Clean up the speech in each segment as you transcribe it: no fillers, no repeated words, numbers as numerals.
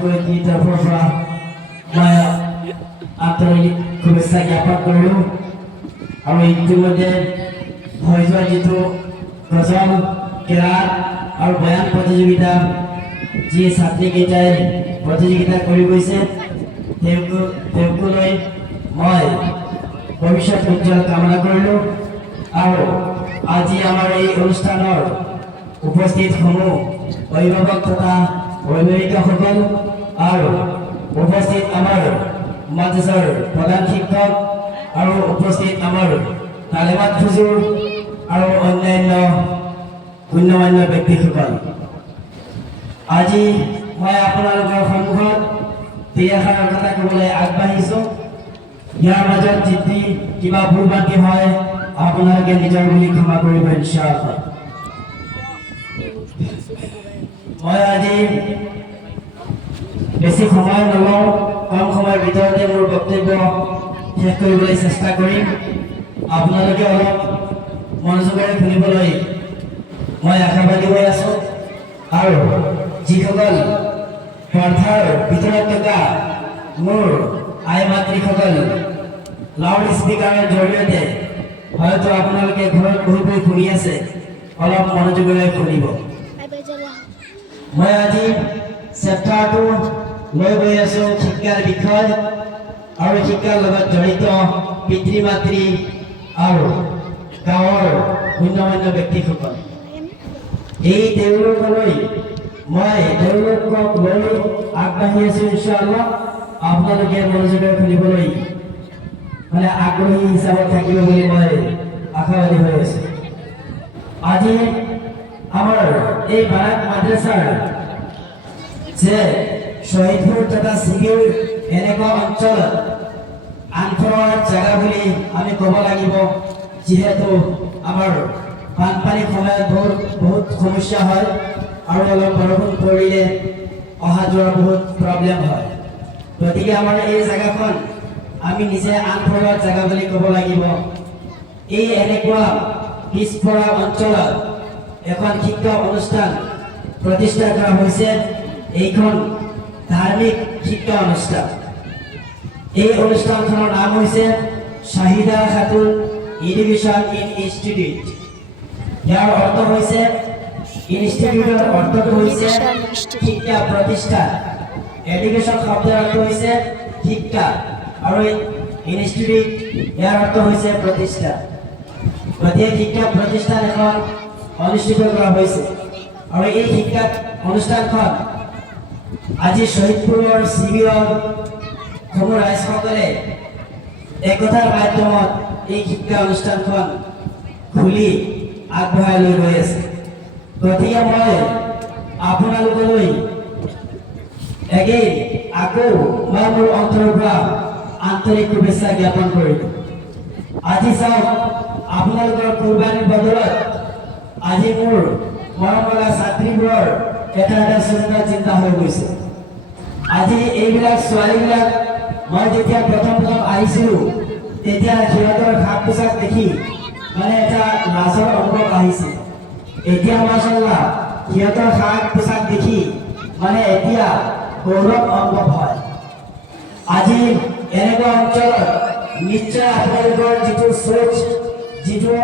কমিটিৰ তৰফৰ পৰা মই আন্তৰিক শুভেচ্ছা জ্ঞাপন কৰিলোঁ আৰু ইতিমধ্যে হৈ যোৱা যিটো গজল কেৰাত আৰু বয়ান প্ৰতিযোগিতা যি ছাত্ৰীকেইটাই প্ৰতিযোগিতা কৰি গৈছে তেওঁকলৈ মই ভৱিষ্যত উজ্জ্বল কামনা কৰিলোঁ আৰু আজি আমাৰ এই অনুষ্ঠানৰ উপস্থিত সমূহ অভিভাৱক তথা অভিভাৱিকাসকল আৰু উপস্থিত আমাৰ মাদ্ৰাছাৰ প্ৰধান শিক্ষক আৰু উপস্থিত আমাৰ তালিমাত হুজুৰ আৰু অন্যান্য গণ্যমান্য ব্যক্তিসকল আজি মই আপোনালোকৰ সন্মুখত দুই এষাৰ কথা ক'বলৈ আগবাঢ়িছোঁ ইয়াৰ মাজত যদি কিবা ভুল ভ্ৰান্তি হয় আপোনালোকে নিজৰ বুলি ক্ষমা কৰিব ইনশাআল্লাহ মই আজি বেছি সময় নলওঁ কম সময়ৰ ভিতৰতে মোৰ বক্তব্য শেষ কৰিবলৈ চেষ্টা কৰিম আপোনালোকে অলপ মনোযোগেৰে শুনিবলৈ মই আশাবাদী হৈ আছোঁ আৰু যিসকল পৰ্দাৰ ভিতৰত থকা মোৰ আই মাতৃসকল লাউড স্পীকাৰৰ জৰিয়তে হয়তো আপোনালোকে ঘৰত বহি বহি শুনি আছে অলপ মনোযোগেৰে শুনিব মই আজি চেপ্টাৰটো লৈ গৈ আছোঁ শিক্ষাৰ বিষয় আৰু শিক্ষাৰ লগত জড়িত পিতৃ মাতৃ আৰু গাঁৱৰ গণ্যমান্য ব্যক্তিসকল এই তেওঁলোকলৈ মই তেওঁলোকক লৈ আগবাঢ়ি আছোঁ ইনশাআল্লাহ আপোনালোকে মনোযোগেৰে শুনিবলৈ মানে আগ্ৰহী হিচাপত থাকিব বুলি মই আশাবাদী হৈ আছোঁ আজি আমাৰ এই বাৰাক মাদ্ৰাছাৰ যে শহীদপুৰ তথা চিবিৰ এনেকুৱা অঞ্চলত আনফৰৰ জেগা বুলি আমি ক'ব লাগিব যিহেতু আমাৰ বানপানীৰ সময়ত বহুত সমস্যা হয় আৰু অলপ বৰষুণ পৰিলে অহা যোৱাৰ বহুত প্ৰব্লেম হয় গতিকে আমাৰ এই জেগাখন আমি নিজে আনফৰৰ জেগা বুলি ক'ব লাগিব এই এনেকুৱা পিছপৰা অঞ্চলত এখন শিক্ষা অনুষ্ঠান প্ৰতিষ্ঠা কৰা হৈছে এইখন ধাৰ্মিক শিক্ষা অনুষ্ঠান এই অনুষ্ঠানখনৰ নাম হৈছে শাহিদা খাতুন এডুকেশ্যন ইনষ্টিটিউট ইয়াৰ অৰ্থ হৈছে ইনষ্টিটিউটৰ অৰ্থটো হৈছে শিক্ষা প্ৰতিষ্ঠান এডুকেশ্যন শব্দৰ অৰ্থ হৈছে শিক্ষা আৰু ইনষ্টিটিউট ইয়াৰ অৰ্থ হৈছে প্ৰতিষ্ঠান গতিকে শিক্ষা প্ৰতিষ্ঠান এখন অনুষ্ঠিত কৰা হৈছে আৰু এই শিক্ষা অনুষ্ঠানখন আজি শহীদপুৰৰ শিবিৰৰ সমূহ ৰাইজসকলে একতাৰ মাধ্যমত এই শিক্ষা অনুষ্ঠানখন খুলি আগবঢ়াই লৈ গৈ আছে গতিকে মই আপোনালোকলৈ আকৌ মই মোৰ অন্তৰৰ পৰা আন্তৰিক শুভেচ্ছা জ্ঞাপন কৰিলোঁ আজি চাওক আপোনালোকৰ কুৰবানীৰ বদলত আজি মোৰ মৰম লগা ছাত্ৰীবোৰৰ এটা চিন্তা হৈ গৈছে আজি এইবিলাক ছোৱালীবিলাক মই যেতিয়া প্ৰথম আহিছিলোঁ তেতিয়া সিহঁতৰ সাজ পোছাক দেখি মানে এটা লাজৰ অনুভৱ আহিছে এতিয়া মাশাআল্লাহ সিহঁতৰ সাজ পোছাক দেখি মানে এতিয়া গৌৰৱ অনুভৱ হয় আজি এনেকুৱা অঞ্চলত নিশ্চয় আপোনালোকৰ যিটো সোচ যিটো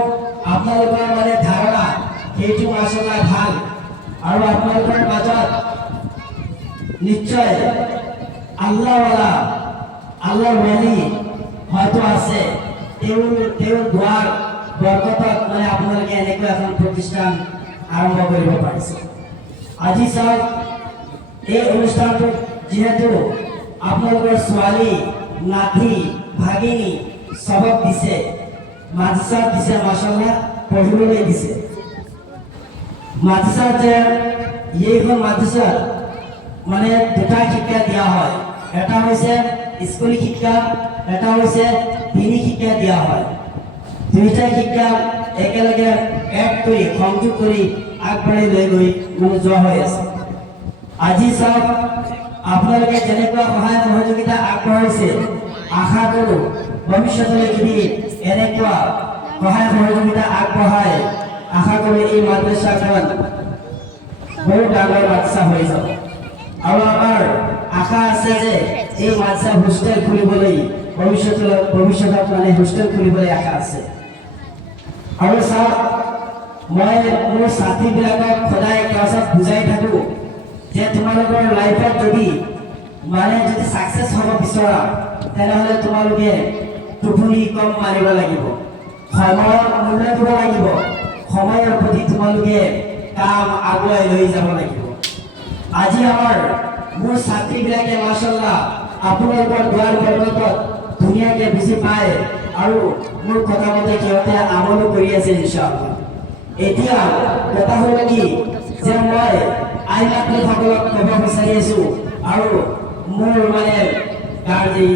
আপোনালোকৰ মানে ধাৰণা সেইটো মাশাআল্লাহ ভাল আৰু আপোনালোকৰ মাজত নিশ্চয় আল্লাহৱালা আল্লাহৰ ওলি হয়তো আছে তেওঁৰ দুৱাৰ বৰকতত মানে আপোনালোকে এনেকুৱা এখন প্ৰতিষ্ঠান আৰম্ভ কৰিব পাৰিছে আজি চাওক এই অনুষ্ঠানটো যিহেতু আপোনালোকৰ ছোৱালী নাতি ভাগিনী সবক দিছে মাদ্ৰাছাত দিছে মাশাআল্লাহ পঢ়িবলৈ দিছে মাদ্ৰাছাত যে এইখন মাদ্ৰাছাত মানে দুটা শিক্ষা দিয়া হয় এটা হৈছে স্কুলী শিক্ষা এটা হৈছে দিনী শিক্ষা দিয়া হয় দুইটা শিক্ষা একেলগে এক কৰি সংযোগ কৰি আগবাঢ়ি লৈ গৈ মানে যোৱা হৈ আছে আজি চাওক আপোনালোকে যেনেকুৱা সহায় সহযোগিতা আগবঢ়াইছে আশা কৰোঁ ভৱিষ্যতলৈ যদি এনেকুৱা সহায় সহযোগিতা আগবঢ়ায় আশা কৰোঁ এই মাদ্ৰাছাখন বহুত ডাঙৰ মাদ্ৰাছা হৈ যাব আৰু আমাৰ আশা আছে যে এই মাদ্ৰাসা হোস্টেল খুলিবলৈ ভৱিষ্যতত মানে হোস্টেল খুলিবলৈ আশা আছে। আৰু চাওক মই মোৰ ছাত্ৰীবিলাকক সদায় ক্লাছত বুজাই থাকোঁ যে তোমালোকৰ লাইফত যদি ছাকচেছ হ'ব বিচৰা তেনেহ'লে তোমালোকে টোপনি কম মাৰিব লাগিব, সময়ৰ মূল্য দিব লাগিব, সময়ৰ প্ৰতি তোমালোকে কাম আগুৱাই লৈ যাব লাগিব। আজি মোৰ ছাত্ৰীবিলাকে মাশাআল্লাহ আপোনালোকৰ দুৱাৰ বৰকতত ধুনীয়াকৈ বুজি পায় আৰু মোৰ কথা মতে সিহঁতে আমলো কৰি আছে ইনশাআল্লাহ। এতিয়া কথা হ'ল কি যে মই আইমাতৃসকলক ক'ব বিচাৰি আছোঁ আৰু মোৰ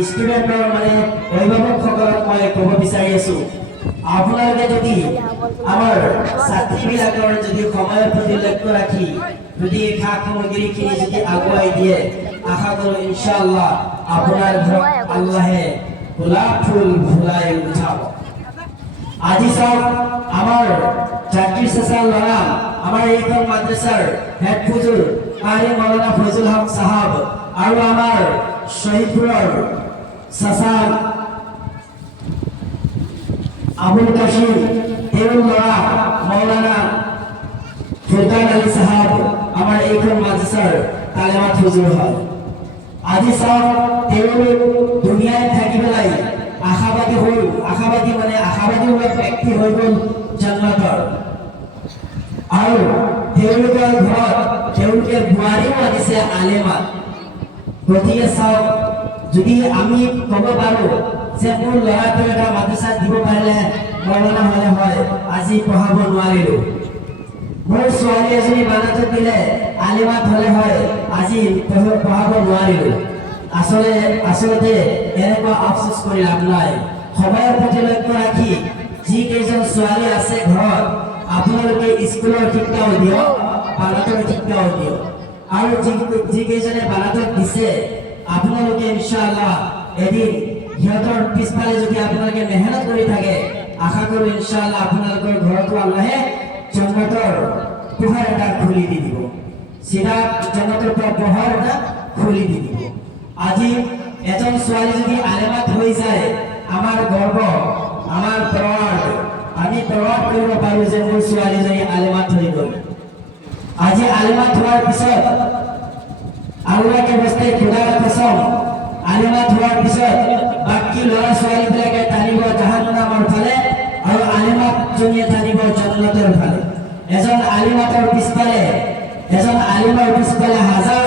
ষ্টুডেণ্টৰ অভিভাৱকসকলক মই ক'ব বিচাৰি আছোঁ, আপোনালোকে যদি আমাৰ ছাত্ৰীবিলাকৰ যদি সময়ৰ প্ৰতি লক্ষ্য ৰাখি যদি খা সামগ্ৰীখিনি যদি আগুৱাই দিয়ে, আশা কৰোঁ ইনশাআল্লাহ আপোনাৰ ঘৰত আল্লাহে গোলাপ ফুল ফুলাই উঠাব। আজি চাওক আমাৰ জাকিৰ চাচাৰ ল'ৰা আমাৰ এইখন মাদ্ৰাছাৰ হেড ফুজুৰ কাৰি মৌলানা ফজলুল হক সাহাব আৰু আমাৰ শহীদপুৰৰ চাচা আবুল কাশিম তেওঁৰ ল'ৰা মৌলানা ফুৰকান আলী সাহাব আমাৰ এইখন মাদ্ৰাছাৰ তালেমাত হুজুৰ হয়। আজি চাওক তেওঁলোক দুনিয়াত থাকি পেলাই আশাবাদী ব্যক্তি হৈ গ'ল জান্নাতৰ, আৰু তেওঁলোকৰ ঘৰত তেওঁলোকে বোৱাৰীও আনিছে আলেমাত। গতিকে চাওক যদি আমি ক'ব পাৰোঁ যে মোৰ ল'ৰাটো এটা মাদ্ৰাছাত দিব পাৰিলে মৌলানা হ'লে হয়, আজি পঢ়াব নোৱাৰিলোঁ। মোৰ ছোৱালী এজনী বানাতত দিলে আলিমাত হ'লে হয়, আজি পঢ়াব নোৱাৰিলোঁ। আচলতে এনেকুৱা আফচোচ কৰি লাভ নাই। সময়ৰ প্ৰতি লক্ষ্য ৰাখি যিকেইজন ছোৱালী আছে ঘৰত আপোনালোকে স্কুলৰ শিক্ষাও দিয়ক, বানাতৰ শিক্ষাও দিয়ক, আৰু যিকেইজনে বানাতত দিছে আপোনালোকে ইনশাআল্লাহ এদিন সিহঁতৰ পিছফালে যদি আপোনালোকে মেহনত কৰি থাকে, আশা কৰোঁ ইনশাআল্লাহ আপোনালোকৰ ঘৰতো আল্লাহে জান্নাতৰ পোহৰ এটা খুলি দি দিব, চিধা জান্নাতৰ পোহৰ এটা খুলি দি দিব। আজি এজন ছোৱালী যদি আলেমাত হৈ যায় আমাৰ গৰ্ব, আমাৰ প্ৰাউড, আমি প্ৰাউড কৰিব পাৰোঁ যে মোৰ ছোৱালীজনী আলেমাত হৈ গ'ল। আজি আলেমাত হোৱাৰ পিছত আল্লাহকে বস্তে খোদাৰ কসম, আলেমাত হোৱাৰ পিছত বাকী ল'ৰা ছোৱালীবিলাকে টানিব জাহান্নামৰ ফালে আৰু আলেমাতজনীয়ে টানিব জান্নাতৰ ফালে। এজন আলিমৰ পিছফালে হাজাৰ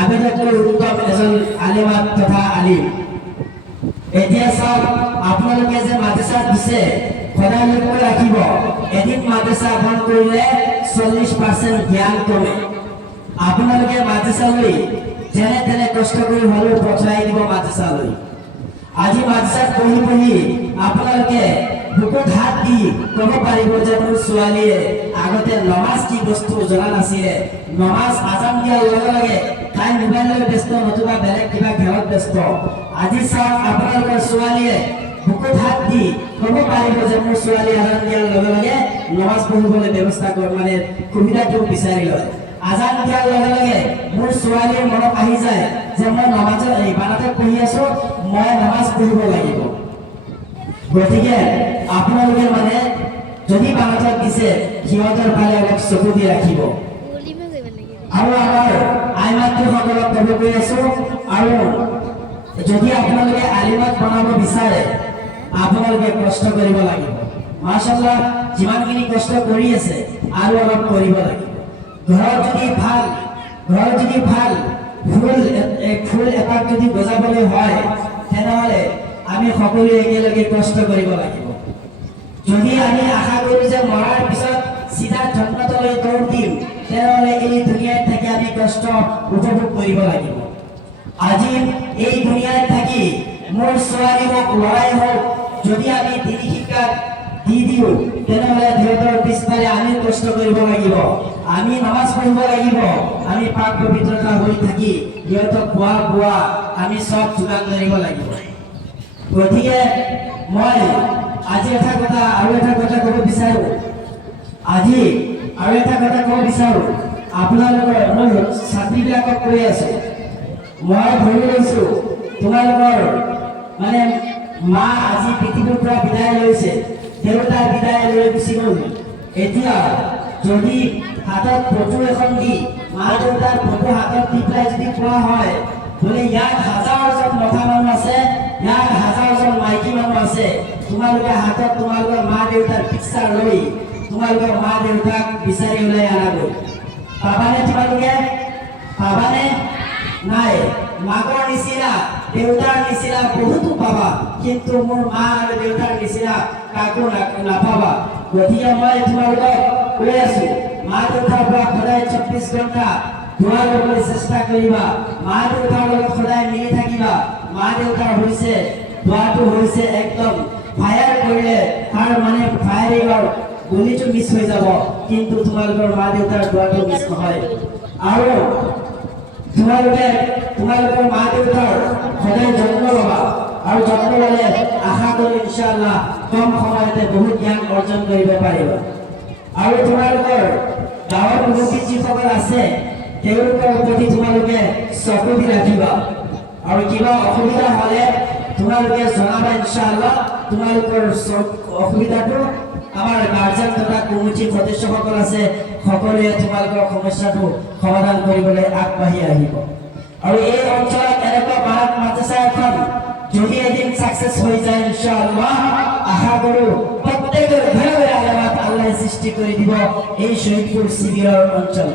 আবেদতকৈ উত্তম এজন আলিমাত তথা আলিম। এতিয়া চাওক আপোনালোকে যে মাদ্ৰাছাত দিছে সদায় লক্ষ্য ৰাখিব, এদিন মাদ্ৰাছা বন্ধ কৰিলে 40% জ্ঞান কমে। আপোনালোকে মাদ্ৰাছালৈ যেনে তেনে কষ্ট কৰি হ'লেও পঠাই দিব মাদ্ৰাছালৈ। আজি মাদ্ৰাছাত পঢ়ি আপোনালোকে বুকুত হাত দি ক'ব পাৰিব যে মোৰ ছোৱালীয়ে আগতে নমাজ কি বস্তু জনা নাছিলে, নমাজ আজান দিয়াৰ লগে লগে তাই মোবাইলৰ ব্যস্ত, নতুবা বেলেগ কিবা খেলত ব্যস্ত। আজি চাওক আপোনালোকৰ ছোৱালীয়ে বুকুত হাত দি ক'ব পাৰিব যে মোৰ ছোৱালী আজান দিয়াৰ লগে লগে নমাজ পঢ়িবলৈ ব্যৱস্থা সুবিধাটো বিচাৰি লয়। আজান দিয়াৰ লগে লগে মোৰ ছোৱালীৰ মনত আহি যায় যে মই বানাতত পঢ়ি আছো, মই নমাজ পঢ়িব লাগিব। গতিকে আপোনালোকে যদি বানাতত দিছে সিহঁতৰ ফালে অলপ চকু দি ৰাখিব। আৰু আমাৰ আইমাতৃসকলক ক'ব গৈ আছো, আৰু যদি আপোনালোকে আলিমাত বনাব বিচাৰে আপোনালোকে কষ্ট কৰিব লাগিব। মাশাআল্লাহ যিমানখিনি কষ্ট কৰি আছে আৰু অলপ কৰিব লাগিব। ঘৰত যদি ভাল ফুল এপাক যদি বজাবলৈ হয় তেনেহ'লে আমি সকলোৱে একেলগে কষ্ট কৰিব লাগিব। যদি আমি আশা কৰোঁ যে মৰাৰ পিছত চিধা জান্নাতলৈ দৌৰ দিম, তেনেহ'লে এই দুনিয়াত থাকি আমি কষ্ট উপভোগ কৰিব লাগিব। আজি এই দুনিয়াত থাকি মোৰ ছোৱালী হওক ল'ৰাই হওক যদি আমি দিনী শিক্ষা দি দিওঁ তেনেহ'লে সিহঁতৰ পিছফালে আমি কষ্ট কৰিব লাগিব, আমি নামাজ পঢ়িব লাগিব, আমি পাক পবিত্ৰতা হৈ থাকি সিহঁতক খোৱা বোৱা আমি চব যোগান ধৰিব লাগিব। গতিকে মই আজি আৰু এটা কথা ক'ব বিচাৰোঁ, আপোনালোকৰ মই ছাত্ৰীবিলাকক কৈ আছোঁ মই ধৰি লৈছো তোমালোকৰ মানে মা আজি পৃথিৱীৰ পৰা বিদায় লৈছে, দেউতাৰ বিদায় লৈ গুচি গ'ল। এতিয়া যদি হাতত ফটো এখন দি মা দেউতাৰ ফটো হাতত দি পেলাই যদি কোৱা হয় বোলে ইয়াত হাজাৰজন মতা মানুহ আছে, ইয়াত হাজাৰজন মাইকী মানুহ আছে, তোমালোকে হাতত তোমালোকৰ মা দেউতাৰ পিকচাৰ লৈ তোমালোকৰ মা দেউতাক বিচাৰি ওলাই আনাগৈ, পাবানে তোমালোকে? পাবানে? নাই। মাকৰ নিচিনা দেউতাৰ নিচিনা বহুতো পাবা, কিন্তু মোৰ মা আৰু দেউতাৰ নিচিনা কাকো নাপাবা। গতিকে মই তোমালোকক কৈ আছো, মা দেউতাৰ পৰা সদায় 24 ঘণ্টা দোৱা ল'বলৈ চেষ্টা কৰিবা, মা দেউতাৰ লগত সদায় মিলি থাকিবা। মা দেউতাৰ হৈছে দোৱাটো হৈছে একদম ফায়াৰ কৰিলে তাৰ মানে ফায়াৰিঙৰ গুলিটো মিছ হৈ যাব, কিন্তু তোমালোকৰ মা দেউতাৰ দোৱাটো মিছ নহয়। আৰু তোমালোকৰ মা দেউতাৰ সদায় যত্ন ল'বা, আৰু যত্ন ল'লে আশা কৰো ইনশাআল্লাহ কম সময়তে বহুত জ্ঞান অৰ্জন কৰিব পাৰিবা। আৰু তোমালোকৰ গাঁৱৰ মুৰব্বী যিসকল আছে তেওঁলোকৰ প্ৰতি তোমালোকে চকু দি ৰাখিবা, আৰু কিবা অসুবিধা হ'লে তোমালোকে জনাবা ইনশাআল্লাহ। তোমালোকৰ অসুবিধাটো আমাৰ গাৰ্জেন তথা কমিটিৰ সদস্যসকল আছে, সকলোৱে তোমালোকৰ সমস্যাটো সমাধান কৰিবলৈ আগবাঢ়ি আহিব। আৰু এই অঞ্চলত এনেকুৱা ভাৰত মাদ্ৰাসা এখন যদি এদিন সাকসেস হৈ যায় ইনশাআল্লাহ, আশা কৰো প্ৰত্যেকৰ ঘৰে ঘৰে আলামত আল্লাহ সৃষ্টি কৰি দিব। এই শহীদপুৰ শিবিৰৰ অঞ্চল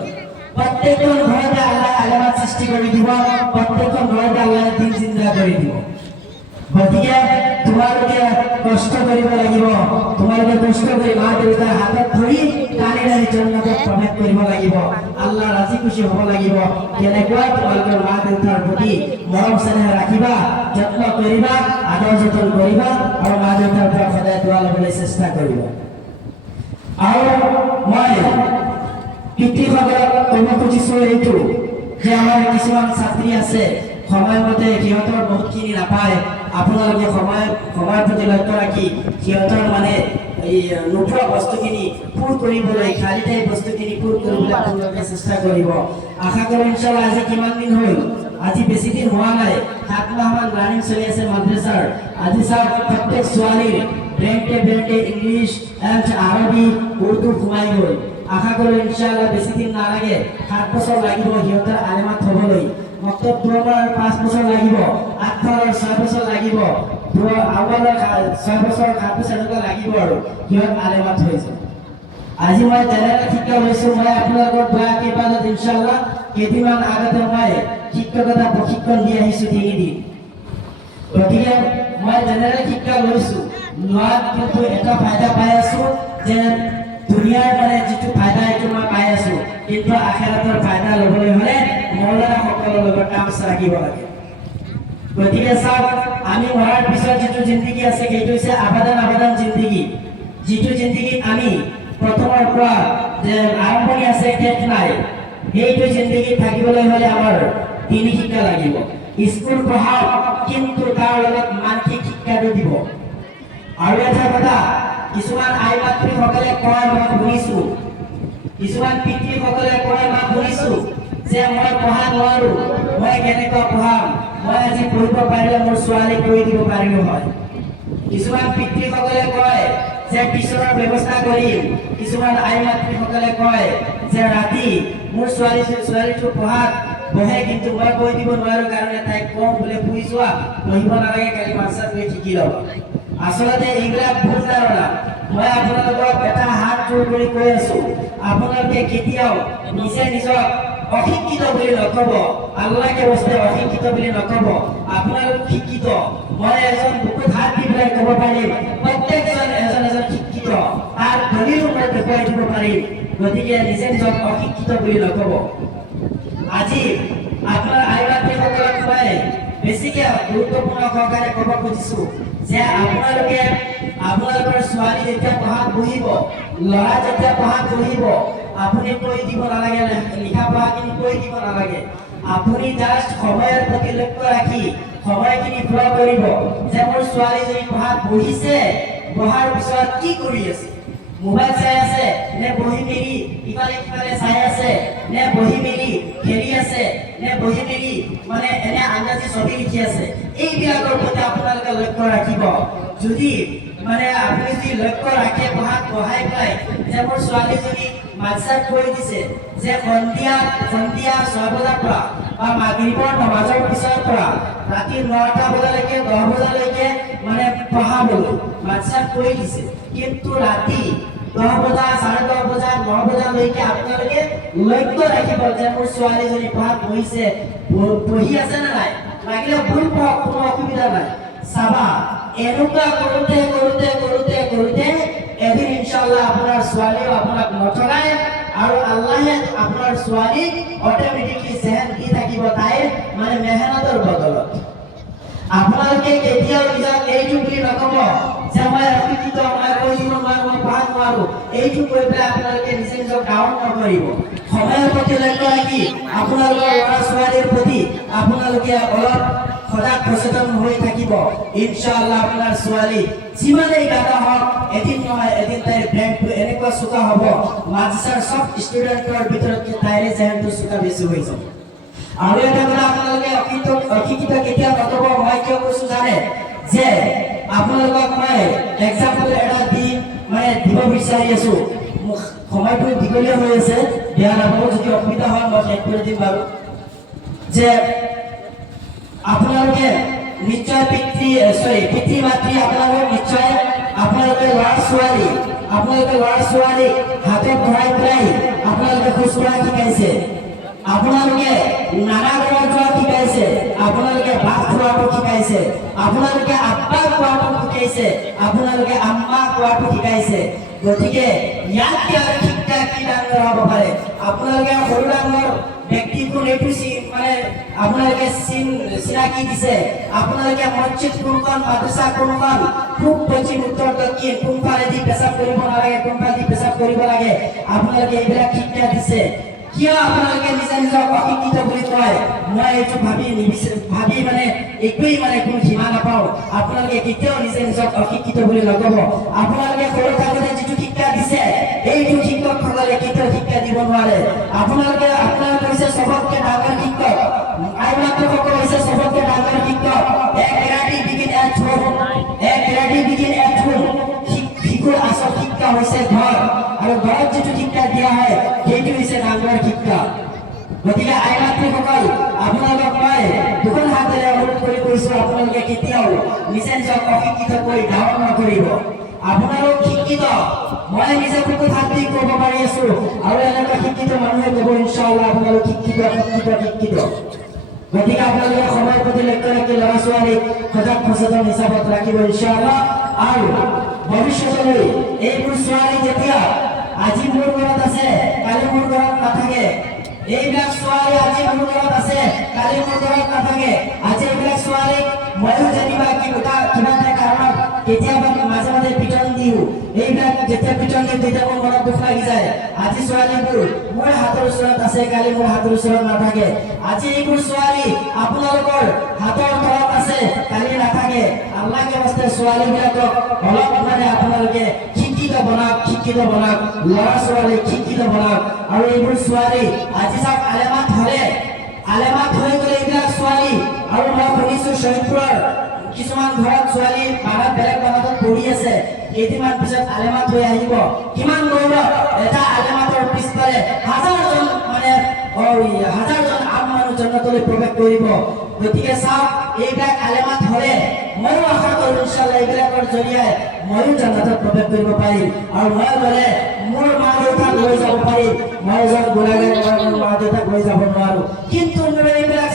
প্ৰত্যেকৰ ঘৰতে আল্লাহ আলামত সৃষ্টি কৰি দিব, প্ৰত্যেকৰ ঘৰতে আল্লাহ দিন জিন্দা কৰি দিব। গতিকে তোমালোকে কষ্ট কৰিব লাগিব, তোমালোকে কষ্ট কৰি মা দেউতাৰ হাতত ধৰি টানি টানি জন্নতত প্ৰৱেশ কৰিব লাগিব, আল্লাহ ৰাজি খুশি হ'ব লাগিব। কেনেকুৱা তোমালোকৰ মা দেউতাৰ প্ৰতি মৰম চেনেহ ৰাখিবা, যত্ন কৰিবা, আদৰ যতন কৰিবা, আৰু মা দেউতাৰ পৰা সদায় দোৱা ল'বলৈ চেষ্টা কৰিবা। আৰু মই পিতৃসকলক ক'ব খুজিছো এইটো যে আমাৰ কিছুমান ছাত্ৰী আছে সময়মতে সিহঁতৰ বহুতখিনি নাপায়, আপোনালোকে সময়ৰ প্ৰতি লক্ষ্য ৰাখি সিহঁতৰ মানে এই নোপোৱা বস্তুখিনি পূৰ কৰিবলৈ, খালি ঠাই বস্তুখিনি পূৰ কৰিবলৈ আপোনালোকে চেষ্টা কৰিব। আশা কৰোঁ ইনশাআল্লাহ আজি কিমান দিন হ'ল, আজি বেছি দিন হোৱা নাই, 7 মাহমান ৰানিং চলি আছে মাদ্ৰাছাৰ। আজি চাওক প্ৰত্যেক ছোৱালীৰ ব্ৰেণ্টে ইংলিছ এণ্ড আৰবী উৰ্দু সোমাই গ'ল। আশা কৰোঁ ইনশাআল্লাহ বেছি দিন নালাগে, 7 বছৰ লাগিব সিহঁতৰ আলেমাত হ'বলৈ। মক্তব দুবাৰ 5 বছৰ লাগিব, 8 বছৰ 6 বছৰ লাগিব, আউৱালৰ 6 বছৰ 7 বছৰ এনেকুৱা লাগিব আৰু সিহঁত আলেমাত হৈ যাব। আজি মই জেনেৰেল শিক্ষা লৈছোঁ, মই আপোনালোকৰ দোৱা আশীৰ্বাদত ইনশাআল্লাহ কেইদিনমান আগতে মই শিক্ষকতা প্ৰশিক্ষণ দি আহিছোঁ 3 দিন। গতিকে মই জেনেৰেল শিক্ষা লৈছোঁ, লোৱাত কিন্তু এটা ফাইদা পাই আছোঁ যে দুনিয়াৰ মানে যিটো ফাইদা এইটো মই পাই আছোঁ, কিন্তু আখিৰাতৰ ফাইদা ল'বলৈ হ'লে মৌলানাসকলৰ লগত কাম ৰাখিব লাগে। গতিকে চাওক, আমি মৰাৰ পিছত যিটো জিন্দগী আছে সেইটো হৈছে আবাদান জিন্দগী, যিটো জিন্দগীত আমি প্ৰথমৰ পৰা যে আৰম্ভণি আছে শেষ নাই, সেইটো জিন্দগীত থাকিবলৈ হ'লে আমাৰ দিনী শিক্ষা লাগিব। স্কুল পঢ়াওক, কিন্তু তাৰ লগত মানসিক শিক্ষাটো দিব। আৰু এটা কথা, কিছুমান আই মাতৃসকলে কয় মই শুনিছোঁ, কিছুমান পিতৃসকলে কয় মই শুনিছোঁ যে মই পঢ়া নোৱাৰো, মই কেনেকুৱা পঢ়াম, মই আজি পঢ়িব পাৰিলে মোৰ ছোৱালীক কৈ দিব পাৰিলো হয়। কিছুমান পিতৃসকলে কয় যে টিউচনৰ ব্যৱস্থা কৰিম, কিছুমান আই মাতৃসকলে কয় যে ৰাতি মোৰ ছোৱালীটো পঢ়াত বহে, কিন্তু মই কৈ দিব নোৱাৰো কাৰণে তাইক কম বোলে শুই যোৱা, পঢ়িব নালাগে, কালি মাষ্টাৰ তুমি শিকি ল'বা। আচলতে এইবিলাক ভুল ধাৰণা। মই আপোনালোকক এটা হাত জোৰ কৰি কৈ আছো, আপোনালোকে কেতিয়াও নিজে নিজক অশিক্ষিত বুলি নকব, আল্লাহকে বস্তে অশিক্ষিত বুলি নকব, আপোনালোক শিক্ষিত। মই এজন বুকুত হাত দি পেলাই ক'ব পাৰিম প্ৰত্যেকজন এজন শিক্ষিত, তাৰ দলিলো মই দেখুৱাই দিব পাৰিম। গতিকে নিজে নিজক অশিক্ষিত বুলি নকব। আজি আপোনাৰ আই মাতৃসকলক মই বেছিকে গুৰুত্বপূৰ্ণ সহকাৰে ক'ব খুজিছো যে আপোনালোকৰ ছোৱালী যেতিয়া পঢ়াত বহিব, ল'ৰা যেতিয়া পঢ়াত বহিব, আপুনি কৈ দিব নালাগে, লিখা পঢ়াখিনি কৈ দিব নালাগে। আপুনি জাষ্ট সময়ৰ প্ৰতি লক্ষ্য ৰাখি সময়খিনি ফল কৰিব যে মোৰ ছোৱালীজনী পঢ়াত বহিছে, বহাৰ পিছত কি কৰি আছে, মোবাইল চাই আছে নে বহি মেলি ইফালে সিফালে চাই আছে নে বহি মেলি খেলি আছে নে বহি মেলি মানে এনে আংৰাজী ছবি লিখি আছে এইবিলাকৰ প্ৰতি আপোনালোকে লক্ষ্য ৰাখিব যদি মানে আপুনি যদি লক্ষ্য ৰাখে পঢ়াত পঢ়াই পেলাই যে মোৰ ছোৱালীজনী মাদ্ৰাসাত পঢ়ি দিছে যে সন্ধিয়া 6 বজাৰ পৰা বা মাগৰিবৰ নমাজৰ পিছৰ পৰা ৰাতি 9টা বজালৈকে 10 বজালৈকে মানে পঢ়াবলৈ মাদ্ৰাসাত পঢ়ি দিছে কিন্তু ৰাতি 10 বজা 10:30 বজা 9 বজালৈকে আপোনালোকে লক্ষ্য ৰাখিব যে মোৰ ছোৱালীজনী পঢ়াত বহিছে পঢ়ি আছে নে নাই লাগিলে ভুল পঢ়ক কোনো অসুবিধা নাই চাবা এনেকুৱা কৰোঁতে কৰোঁতে কৰোঁতে কৰোঁতে এদিন ইনশাআল্লাহ আপোনাৰ ছোৱালীও আপোনাক নঠগায় আৰু আল্লাহে আপোনাৰ ছোৱালীক অটোমেটিকলি জেহেন দি থাকিব তাইৰ মানে মেহনতৰ বদলত আপোনালোকে কেতিয়াও নিজক এইটো বুলি নকব যে মই অশিক্ষিত মই কৰিব নোৱাৰো মই পঢ়াব নোৱাৰো এইটো কৈ পেলাই আপোনালোকে নিজে নিজক ডাউন নকৰিব সময়ৰ প্ৰতি লক্ষ্য ৰাখি আপোনালোকৰ ল'ৰা ছোৱালীৰ প্ৰতি আপোনালোকে অলপ সজাগ সচেতন হৈ থাকিব ইনশাআল্লাহ আপোনাৰ ছোৱালী যিমানেই গাধা হওক এদিন নহয় এদিন তাইৰ ব্ৰেইনটো এনেকুৱা চোকা হ'ব মাদ্ৰাছাৰ সব ষ্টুডেণ্টৰ ভিতৰত তাইৰে জেহেনটো চোকা বেছি হৈ যাব আৰু এটা কথা আপোনালোকে অশিক্ষিত কেতিয়া নকব মই কিয় কৈছো জানে যে আপোনালোকক মই এক্সাম্পল এটা দি মানে দিব বিচাৰি আছো সময়টো দীঘলীয়া হৈ আছে বেয়া নাপাব যদি অসুবিধা হয় মই শেষ কৰি দিম বাৰু যে আপোনালোকে নিশ্চয় পিতৃ মাতৃ আপোনালোকে নিশ্চয় আপোনালোকে ল'ৰা ছোৱালী হাতত ধৰাই পেলাই আপোনালোকে খোজ কঢ়া শিকাইছে আপোনালোকে নানা ঘৰত যোৱা শিকাইছে আপোনালোকে ভাত খোৱাটো শিকাইছে আপোনালোকে আব্বা খোৱাটো শিকাইছে আপোনালোকে আম্মা খোৱাটো শিকাইছে গতিকে ইয়াতকৈ আৰু শিক্ষা কি ডাঙৰ হ'ব পাৰে আপোনালোকে সৰু ডাঙৰ ব্যক্তিবোৰ এইটো মানে আপোনালোকে চিনাকি দিছে আপোনালোকে মছজিদ কোনখন মাদ্ৰাছা কোনখন খুব পশ্চিম উত্তৰ দক্ষিণ কোনফালেদি পেচাব কৰিব নালাগে কোনফালেদি পেচাব কৰিব লাগে আপোনালোকে এইবিলাক শিক্ষা দিছে কিয় আপোনালোকে নিজে নিজক অশিক্ষিত বুলি কয় মই এইটো ভাবি মানে একোৱেই মানে কোনো সীমা নাপাওঁ আপোনালোকে কেতিয়াও নিজে নিজক অশিক্ষিত বুলি নকব আপোনালোকে সৰু থাকোঁতে যিটো শিক্ষা দিছে এইটো শিক্ষকসকলে কেতিয়াও শিক্ষা দিব নোৱাৰে আপোনালোকে হৈছে চবতকে ডাঙৰ শিক্ষক আইমাতৃসকল হৈছে চবতকে ডাঙৰ শিক্ষক এক ৰাতি বিগিন এট হোম শিশুৰ আচল শিক্ষা হৈছে ঘৰ আৰু ঘৰত যিটো শিক্ষা দিয়া হয় সেইটো হৈছে ডাঙৰ শিক্ষা গতিকে আইমাতৃসকল আপোনালোকক মই দুখন হাতেৰে অনুৰোধ কৰি কৈছো আপোনালোকে কেতিয়াও নিজে নিজক অশিক্ষিত কৰি ডাঙৰ নকৰিব আপোনালোক শিক্ষিত মই নিজে বুকুত হাত দি ক'ব পাৰি আছো আৰু এনেকুৱা শিক্ষিত মানুহে ক'ব ইনশাআল্লাহ আপোনালোক শিক্ষিত গতিকে আপোনালোকে সময়ৰ প্ৰতি লক্ষ্য ৰাখি ল'ৰা ছোৱালীক সজাগ সচেতন হিচাপত ৰাখিব ইনশাআল্লাহ আৰু ভৱিষ্যতলৈ এইবোৰ ছোৱালী যেতিয়া আজি মোৰ ঘৰত আছে কালি মোৰ ঘৰত নাথাকে এইবিলাক ছোৱালী আজি মোৰ ঘৰত আছে কালি মোৰ ঘৰত নাথাকে আজি এইবিলাক ছোৱালীক ময়ো যেনিবা কিবা এটা কাৰণত কেতিয়াবা মাজে মাজে পিটন দিওঁ এইবিলাক যেতিয়া পিটন দিওঁ তেতিয়া মোৰ মনত দুখ লাগি যায় আজি ছোৱালীবোৰ মোৰ হাতৰ ওচৰত আছে কালি মোৰ হাতৰ ওচৰত নাথাকে আজি এইবোৰ ছোৱালী আপোনালোকৰ হাতৰ তলত আছে কালি নাথাকে আল্লাহকে বাস্তে ছোৱালীবিলাকক অলপ মানে আপোনালোকে শিক্ষিত বনাওক ল'ৰা ছোৱালী শিক্ষিত বনাওক আৰু এইবোৰ ছোৱালী আজি চাওক আলেমাত হৈ গ'লে এইবিলাক ছোৱালী আৰু মই শুনিছো শহীদপুৰৰ কিছুমান ঘৰত ছোৱালী বেলেগ বাগানত পঢ়ি আছে কেইদিনমান পিছত আলেমাত হৈ আহিব কিমান গৌৰৱ এটা আলেমাতৰ পিছফালে হাজাৰজন আম মানুহ জন্নতলৈ প্ৰৱেশ কৰিব গতিকে চাওক এইবিলাক আলেমাত হ'লে ময়ো আশা কৰোঁ ইনশাআল্লাহ এইবিলাকৰ জৰিয়তে ময়ো জান্নাতত প্ৰৱেশ কৰিব পাৰিম আৰু মই গ'লে মোৰ মা দেউতাক লৈ যাব পাৰিম মই এজন গুণাগাৰ মোৰ মা দেউতাক লৈ যাব নোৱাৰোঁ কিন্তু মোৰ এইবিলাক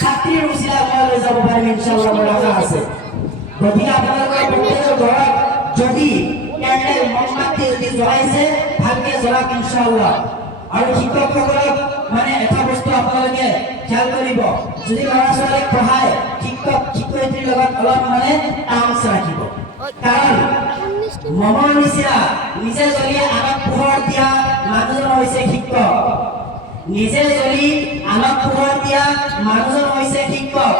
ছাত্ৰীৰ উচিলাত মই লৈ যাব পাৰিম ইনশাআল্লাহ মোৰ আশা আছে গতিকে আপোনালোকৰ প্ৰত্যেকৰ ঘৰত যদি কেণ্ডেল মমবাতি যদি জ্বলাইছে ভালকে জ্বলাওক ইনশাআল্লাহ আৰু শিক্ষকসকলক মানে এটা বস্তু আপোনালোকে খেয়াল কৰিব যদি ল'ৰা ছোৱালীক পঢ়ায় শিক্ষয়িত্ৰীৰ লগত অলপ মানে টাৰ্মছ ৰাখিব কাৰণ মমৰ নিচিনা নিজে জ্বলি আনক পোহৰ দিয়া মানুহজন হৈছে শিক্ষক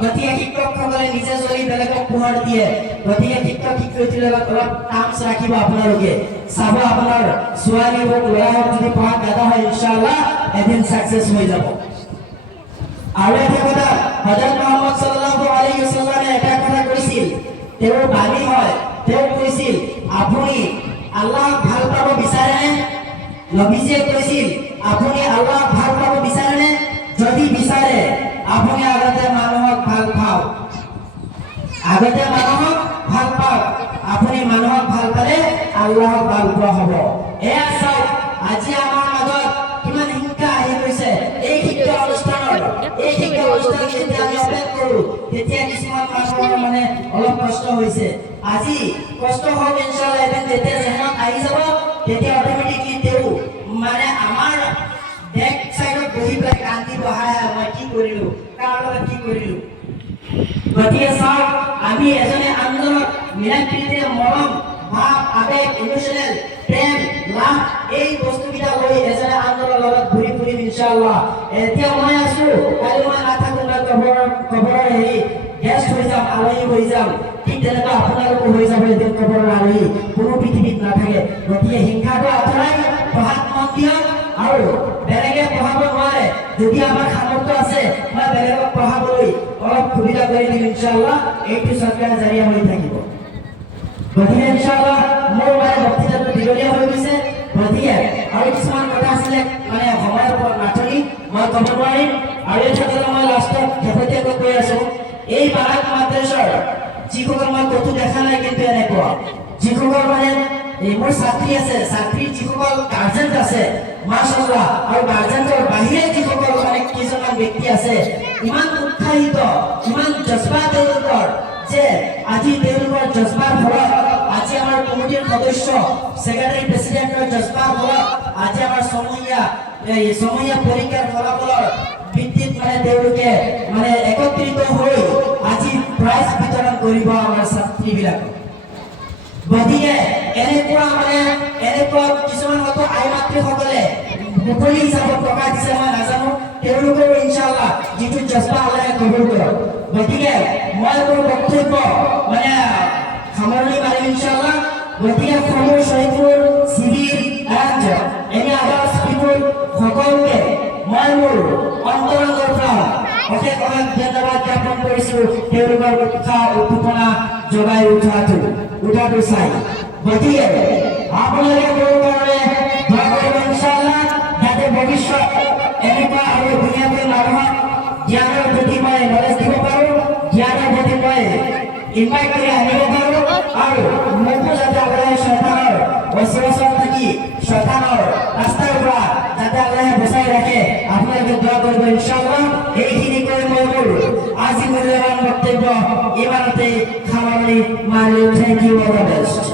গতিকে শিক্ষকসকলে নিজে যদি বেলেগক পোহৰ দিয়ে গতিকে শিক্ষক শিক্ষয়িত্ৰীৰ লগত অলপ টাৰ্মছ ৰাখিব আপোনালোকে চাব আপোনাৰ ছোৱালী হওক ল'ৰা হওক যদি পঢ়াত গাধা হয় ইনশাআল্লাহ এদিন সাকসেস হৈ যাব আৰু এটা কথা হযৰত মুহাম্মদ সাল্লাল্লাহু আলাইহি ওয়াসাল্লামে এটা কথা কৈছিল তেওঁৰ বাণী হয় তেওঁ কৈছিল আপুনি আল্লাহ ভাল পাব বিচাৰেনে নবীজীয়ে কৈছিল আপুনি আল্লাহ ভাল পাব বিচাৰেনে যদি বিচাৰে আপুনি আগতে মানুহক ভাল পাওক আগতে মানুহক ভাল পাওক আপুনি মানুহক ভাল পালে আল্লাহক ভাল পোৱা হ'ব এয়া চাওক আজি আমাৰ মাজত কিমান হিংসা আহি গৈছে এই শিক্ষা অনুষ্ঠানৰ যেতিয়া আমি অপেক্ষা কৰো তেতিয়া কিছুমান মানুহৰ মানে অলপ কষ্ট হৈছে আজি কষ্ট হওক ইনশাআল্লাহ এদিন যেতিয়া জেহানত আহি যাব তেতিয়া অটোমেটিকলি তেওঁ মানে আমাৰ বেক সাইডত বহি পেলাই কান্দি বহায় মই কি কৰিলো কাৰ লগত কি কৰিলো গতিকে চাওক আমি এজনে আন্দোলন মিলাপ্ৰীতিৰে মৰম ভাৱ আবেগ ইমোশনাল প্ৰেম লাভ এই বস্তুকেইটা লৈ এজনে আন্দোলনৰ লগত ঘূৰি ফুৰিম ইনশাআল্লাহ এতিয়া মই আছো কালি মই নাথাকো মই কবৰৰ হেৰি গেষ্ট হৈ যাম আলহী হৈ যাম ঠিক তেনেকুৱা আপোনালোকো হৈ যাব এদিন কবৰৰ আলহী কোনো পৃথিৱীত নাথাকে গতিকে হিংসাটো আঁতৰাই পঢ়াত মন দিয়ক আৰু বেলেগে পঢ়াব নোৱাৰে যদি আমাৰ সামৰ্থ্য আছে মই বেলেগক পঢ়াবলৈ অলপ সুবিধা কৰি দিম ইনশাআল্লাহ এইটো চৰকাৰ জাৰিয়া হৈ থাকিব গতিকে ইনশাআল্লাহ মোৰ মানে বক্তৃতাটো দীঘলীয়া হৈ গৈছে গতিকে আৰু কিছুমান কথা আছিলে মানে সময়ৰ ওপৰত নাটনি মই ক'ব নোৱাৰিম আৰু এটা কথা মই লাষ্টত শেহতীয়াকৈ কৈ আছো এই বাৰাক মাদ্ৰাছাৰ যিসকল মই ক'তো দেখা নাই কিন্তু এনেকুৱা যিসকল মানে মোৰ ছাত্ৰী আছে ছাত্ৰীৰ যিসকল গাৰ্জেন আছে মাশাআল্লাহ আৰু গাৰ্জেনৰ বাহিৰে যিসকল মানে কিছুমান ব্যক্তি আছে ইমান উৎসাহিত ইমান জজবা তেওঁলোকৰ যে আজি তেওঁলোকৰ জজবাৰ ফলত আজি আমাৰ কমিটিৰ সদস্য সেক্ৰেটাৰী প্ৰেসিডেন্টৰ জজবাৰ ফলত আজি আমাৰ সমহীয়া পৰীক্ষাৰ ফলাফলৰ ভিত্তিত মানে তেওঁলোকে মানে একত্ৰিত হৈ আজি প্ৰাইজ বিতৰণ কৰিব আমাৰ ছাত্ৰীবিলাকক গতিকে এনেকুৱা কিছুমান হয়তো আই মাতৃসকলে মুকলি হিচাপত প্ৰকাশ দিছে মই নাজানো তেওঁলোকৰ ইনশাআল্লাহ যিটো জজবা আল্লাহে কবুল কৰক গতিকে মই মোৰ বক্তব্য মানে সামৰণি মাৰিম ইনশাআল্লাহ গতিকে ফলৰ শহীদপুৰ শিবিৰ ৰাজ্য এনে আদৰ্শ স্পিকুল সকলোকে মই মোৰ অন্তৰংগৰ পৰা অশেষ অশেষ ধন্যবাদ জ্ঞাপন কৰিছো তেওঁলোকৰ উৎসাহ উদ্দীপনা জগাই উঠাটো চাই গতিকে আপোনালোকে মোৰ কাৰণে দোৱা কৰিব ইনশাআল্লাহ যাতে ভৱিষ্যত এনেকুৱা আৰু ধুনীয়াকৈ মানুহক জ্ঞানৰ প্ৰতি মই নলেজ দিব পাৰোঁ জ্ঞানৰ প্ৰতি মই ইনভাইট কৰি আনিব পাৰোঁ আৰু মোকো যাতে আল্লাহে শয়তানৰ ওচৰত থাকি শয়তানৰ ৰাস্তাৰ পৰা যাতে আল্লাহে বচাই ৰাখে আপোনালোকে দোৱা কৰিব ইনশাআল্লাহ এইখিনি কৈ মই মোৰ আজি মূল্যৱান বক্তব্য ইমানতে সামৰণি মাৰিলোঁ thank you all the best